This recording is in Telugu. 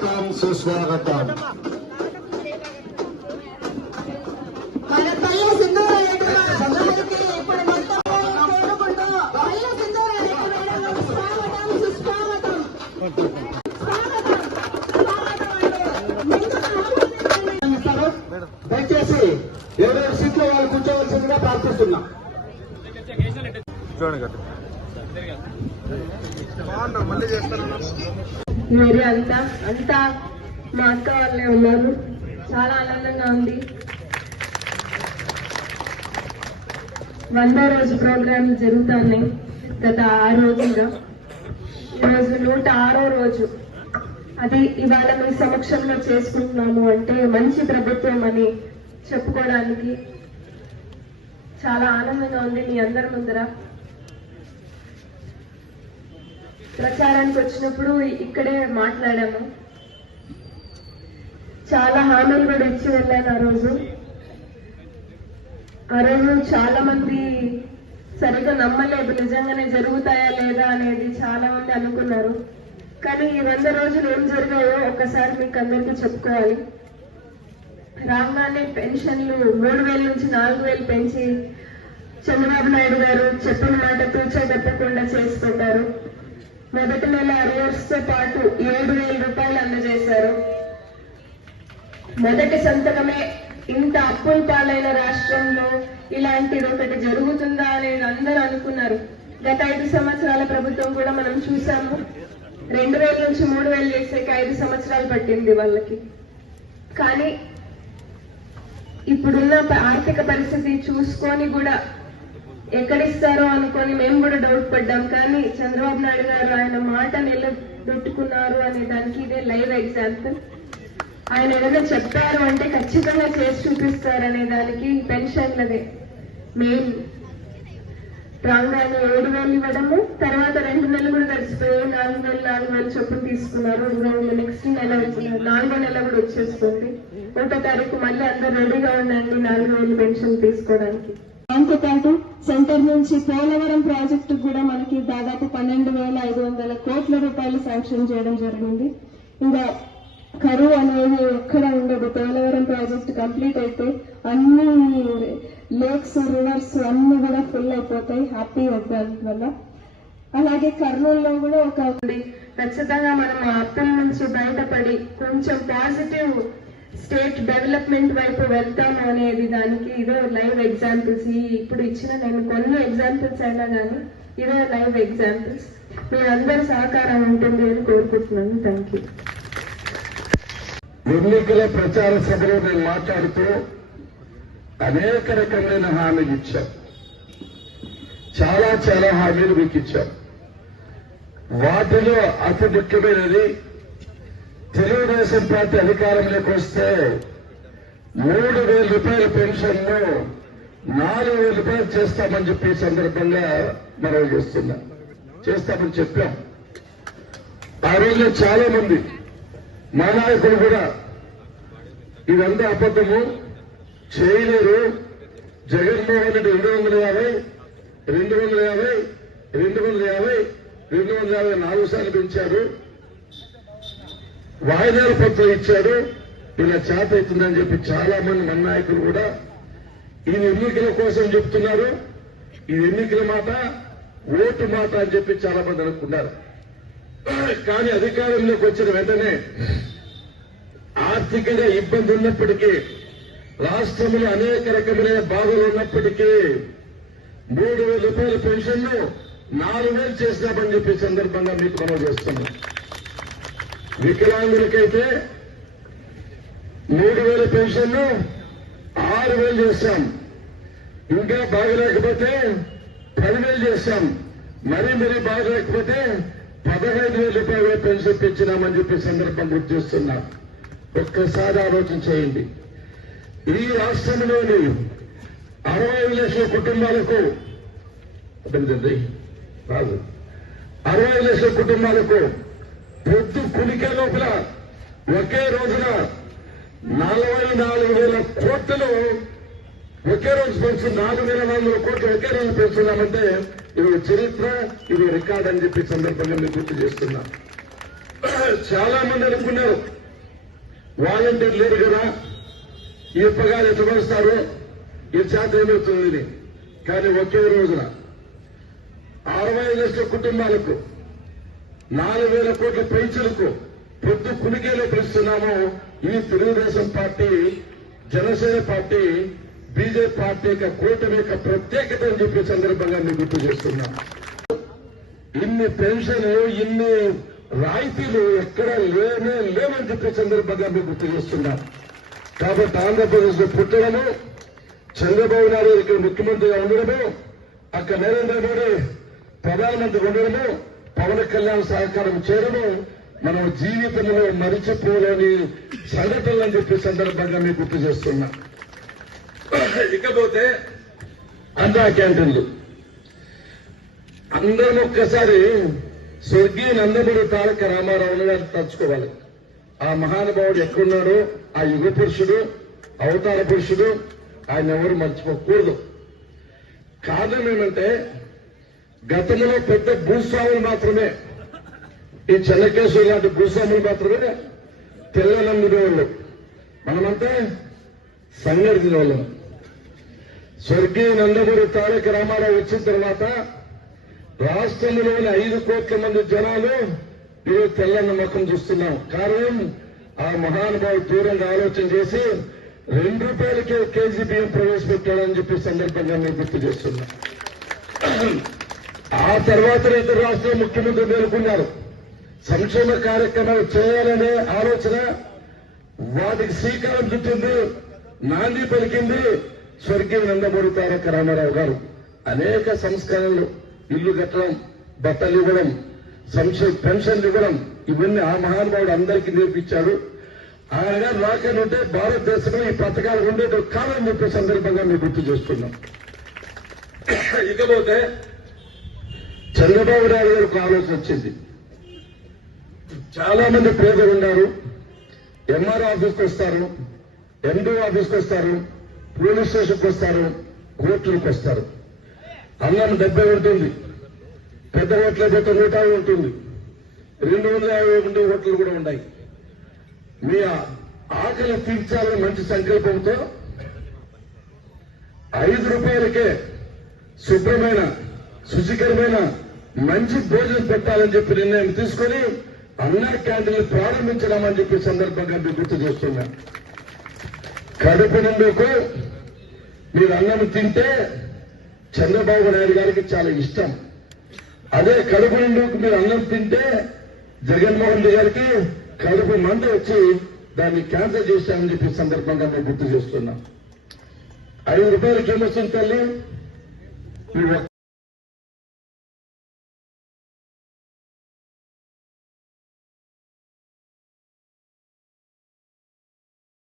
స్వాగతం సుస్వాగతం. దయచేసి ఎవరెవరి సీట్లో వాళ్ళు కూర్చోవలసిందిగా ప్రార్థిస్తున్నాం. మరి అంతా మా అక్క వాళ్ళే ఉన్నారు. చాలా ఆనందంగా ఉంది. 100వ రోజు ప్రోగ్రాంలు జరుగుతున్నాయి గత 6 రోజులుగా. ఈరోజు 106వ రోజు. అది ఇవాళ మీ సమక్షంలో చేసుకుంటున్నాము అంటే మంచి ప్రభుత్వం అని చెప్పుకోవడానికి చాలా ఆనందంగా ఉంది. మీ అందరి ముందర ప్రచారానికి వచ్చినప్పుడు ఇక్కడే మాట్లాడాము. చాలా హామీలు కూడా ఇచ్చి వెళ్ళాను ఆ రోజు చాలా మంది సరిగ్గా నమ్మలేదు నిజంగానే జరుగుతాయా లేదా అనేది చాలా మంది అనుకున్నారు. కానీ ఈ 100 రోజులు ఏం జరిగాయో ఒక్కసారి మీకు అందరికీ చెప్పుకోవాలి. రాగానే పెన్షన్లు 3,000 నుంచి 4,000 పెంచి చంద్రబాబు నాయుడు గారు చెప్పిన మాట తూచా తప్పకుండా చేసుకుంటారు. మొదటి నెల అరియర్స్ తో పాటు 7,000 రూపాయలు అందజేశారు. మొదటి సంతకమే. ఇంత అప్పుల పాలైన రాష్ట్రంలో ఇలాంటిది ఒకటి జరుగుతుందా అనేది అందరూ అనుకున్నారు. గత 5 సంవత్సరాల ప్రభుత్వం కూడా మనం చూసాము. 2,000 నుంచి 3,000 చేసేకి 5 సంవత్సరాలు పట్టింది వాళ్ళకి. కానీ ఇప్పుడున్న ఆర్థిక పరిస్థితి చూసుకొని కూడా ఎక్కడిస్తారో అనుకొని మేము కూడా డౌట్ పడ్డాం. కానీ చంద్రబాబు నాయుడు గారు ఆయన మాట నిలబెట్టుకున్నారు అనే దానికి ఇదే లైవ్ ఎగ్జాంపుల్. ఆయన ఏదైనా చెప్పారు అంటే ఖచ్చితంగా చేసి చూపిస్తారనే దానికి పెన్షన్లదే మెయిన్. రాగానే 7,000 ఇవ్వడము, తర్వాత 2 నెలలు కూడా గడిచిపోయి 4,000 చొప్పున తీసుకున్నారు. నెక్స్ట్ నెల 4వ నెల కూడా వచ్చేస్తుంది. 1వ తారీఖు మళ్ళీ అందరూ రెడీగా ఉండండి 4,000 పెన్షన్ తీసుకోవడానికి. దాంతో పాటు సెంటర్ నుంచి పోలవరం ప్రాజెక్టు కూడా మనకి దాదాపు 12,500 కోట్ల రూపాయలు శాంక్షన్ చేయడం జరిగింది. ఇంకా కరువు అనేది ఎక్కడ ఉండదు. పోలవరం ప్రాజెక్టు కంప్లీట్ అయితే అన్ని లేక్స్, రివర్స్ అన్ని కూడా ఫుల్ అయిపోతాయి హ్యాపీ దాని వల్ల. అలాగే కర్నూలులో కూడా ఖచ్చితంగా మనం అప్పుల నుంచి బయటపడి కొంచెం పాజిటివ్ స్టేట్ డెవలప్మెంట్ వైపు వెళ్తాము అనేది దానికి ఇదే లైవ్ ఎగ్జాంపుల్స్. ఇప్పుడు ఇచ్చిన నేను కొన్ని ఎగ్జాంపుల్స్ అయినా కానీ ఇదే లైవ్ ఎగ్జాంపుల్స్. మీ అందరి సహకారం ఉంటుంది అని కోరుకుంటున్నాను. Thank you. ఎన్నికల ప్రచార సభలో నేను మాట్లాడుతూ అనేక రకమైన హామీలు ఇచ్చాం. చాలా హామీలు మీకు ఇచ్చాం. వాటిలో అతి ముఖ్యమైనది తెలుగుదేశం పార్టీ అధికారంలోకి వస్తే 3,000 రూపాయల పెన్షన్ ను 4,000 రూపాయలు చేస్తామని చెప్పి సందర్భంగా మనం చేస్తామని చెప్పాం. ఆ రోజులో చాలా మంది మా నాయకులు కూడా ఇదంతా అబద్ధము చేయలేరు, జగన్మోహన్ రెడ్డి 250 4 సార్లు పెంచారు, వాయిదాల పత్రం ఇచ్చారు, ఇలా చేత అవుతుందని చెప్పి చాలా మంది మన నాయకులు కూడా ఇది ఎన్నికల కోసం చెప్తున్నారు. ఇది ఎన్నికల మాట, ఓటు మాట అని చెప్పి చాలా మంది అనుకున్నారు. కానీ అధికారంలోకి వచ్చిన వెంటనే ఆర్థికంగా ఇబ్బంది ఉన్నప్పటికీ, రాష్ట్రంలో అనేక రకమైన బాధలు ఉన్నప్పటికీ 3,000 రూపాయల పెన్షన్ ను 4,000 చేసినామని చెప్పి సందర్భంగా మీకు మనం చేస్తున్నాం. వికలాంగులకైతే 3,000 పెన్షన్ ను 6,000 చేశాం. ఇంకా బాగలేకపోతే 10,000 చేశాం. మరీ బాగలేకపోతే 15,000 రూపాయల పెన్షన్ పెంచినామని చెప్పి సందర్భం గుర్తు చేస్తున్నాం. ఒక్కసారి ఆలోచన చేయండి. ఈ రాష్ట్రంలోని 60 లక్షల కుటుంబాలకు 60 లక్షల కుటుంబాలకు పొద్దు కులికే లోపల ఒకే రోజున 44,000 కోట్లు ఒకే రోజు పెంచు 4,400 కోట్లు ఒకే రోజు పెంచున్నామంటే ఇది చరిత్ర, ఇది రికార్డ్ అని చెప్పి సందర్భంగా మీకు గుర్తు చేస్తున్నా. చాలా మంది అనుకున్నారు వాలంటీర్ లేరు కదా ఈ పగాలు ఎట్టుకొస్తారు ఈ చేత ఏమవుతుంది. కానీ ఒకే రోజున 65 లక్షల కుటుంబాలకు 4,000 కోట్ల పెన్షన్లకు పొద్దు కునికేలో పిలుస్తున్నాము. ఈ Telugu Desam party, Janasena party, BJP party యొక్క కూటమి యొక్క ప్రత్యేకత అని చెప్పే సందర్భంగా మీకు గుర్తు చేస్తున్నాం. ఇన్ని పెన్షన్లు, ఇన్ని రాయితీలు ఎక్కడ లేవని చెప్పే సందర్భంగా మీకు గుర్తు చేస్తున్నాం. కాబట్టి ఆంధ్రప్రదేశ్ లో పుట్టడము, చంద్రబాబు నాయుడు ఇక్కడ ముఖ్యమంత్రిగా ఉండడము, అక్కడ నరేంద్ర మోడీ ప్రధానమంత్రి ఉండడము, పవన్ కళ్యాణ్ సహకారం చేయడము మనం జీవితంలో మరిచిపోలేని సంఘటనలు అని చెప్పే సందర్భంగా మీకు గుర్తు చేస్తున్నా. ఇకపోతే అన్నా క్యాంటీన్లు అందరం ఒక్కసారి స్వర్గీయ నందమూరి తారక రామారావు గారిని తలుచుకోవాలి. ఆ మహానుభావుడు ఎక్కడున్నాడో, ఆ యుగ పురుషుడు, అవతార పురుషుడు, ఆయన ఎవరు మర్చిపోకూడదు. కారణం ఏమంటే గతంలో పెద్ద భూస్వాములు మాత్రమే, ఈ చెన్నకేశ్వర లాంటి భూస్వాములు మాత్రమే తెల్లనందినోళ్ళు, మనమంతా సంగడి తినోళ్ళం. స్వర్గీయ నందమూరి తారక రామారావు వచ్చిన తర్వాత రాష్ట్రంలోని 5 కోట్ల మంది జనాలు ఈరోజు తెల్లన్న ముఖం చూస్తున్నాం. కారణం ఆ మహానుభావుడు దూరంగా ఆలోచన చేసి 2 రూపాయలకే కేజీ బియ్యం ప్రవేశపెట్టాడని చెప్పి సందర్భంగా మేము గుర్తు చేస్తున్నాం. ఆ తర్వాత ఇతర రాష్ట్ర ముఖ్యమంత్రి మేలుకున్నారు. సంక్షేమ కార్యక్రమాలు చేయాలనే ఆలోచన వాటికి శ్రీకారం చుట్టింది, నాంది పలికింది స్వర్గీయ నందమూరి తారక రామారావు గారు. అనేక సంస్కరణలు, ఇల్లు కట్టడం, బట్టలు ఇవ్వడం, పెన్షన్లు ఇవ్వడం, ఇవన్నీ ఆ మహానుభావుడు అందరికీ నేర్పించాడు. ఆయన గారు రాకనుంటే భారతదేశంలో ఈ పథకాలు ఉండేటో కాదని చెప్పే సందర్భంగా మేము గుర్తు చేస్తున్నాం. ఇకపోతే చంద్రబాబు నాయుడు గారికి ఆలోచన వచ్చింది. చాలా మంది పేదలు ఉన్నారు. ఎంఆర్ఓ ఆఫీస్కి వస్తారు, ఎండో ఆఫీస్కి వస్తారు, పోలీస్ స్టేషన్కి వస్తారు, కోర్టులకు వస్తారు. అన్నం 70 ఉంటుంది, పెద్ద ఓట్ల పెద్ద 150 ఉంటుంది, 250 ఓట్లు కూడా ఉన్నాయి. మీ ఆకలి తీర్చాలని మంచి సంకల్పంతో 5 రూపాయలకే శుభ్రమైన, శుచికరమైన మంచి భోజనం పెట్టాలని చెప్పి నిర్ణయం తీసుకొని అన్నా క్యాంటీన్లు ప్రారంభించడామని చెప్పి సందర్భంగా మీకు గుర్తు చేస్తున్నా. కడుపు నిండుకు మీరు అన్నం తింటే చంద్రబాబు నాయుడు గారికి చాలా ఇష్టం. అదే కడుపు నిండుకు మీరు అన్నం తింటే జగన్మోహన్ రెడ్డి గారికి కడుపు మంట వచ్చి దాన్ని క్యాన్సల్ చేశామని చెప్పి సందర్భంగా మేము గుర్తు చేస్తున్నాం. 5 రూపాయలకి ఏమొస్తుంది తల్లి?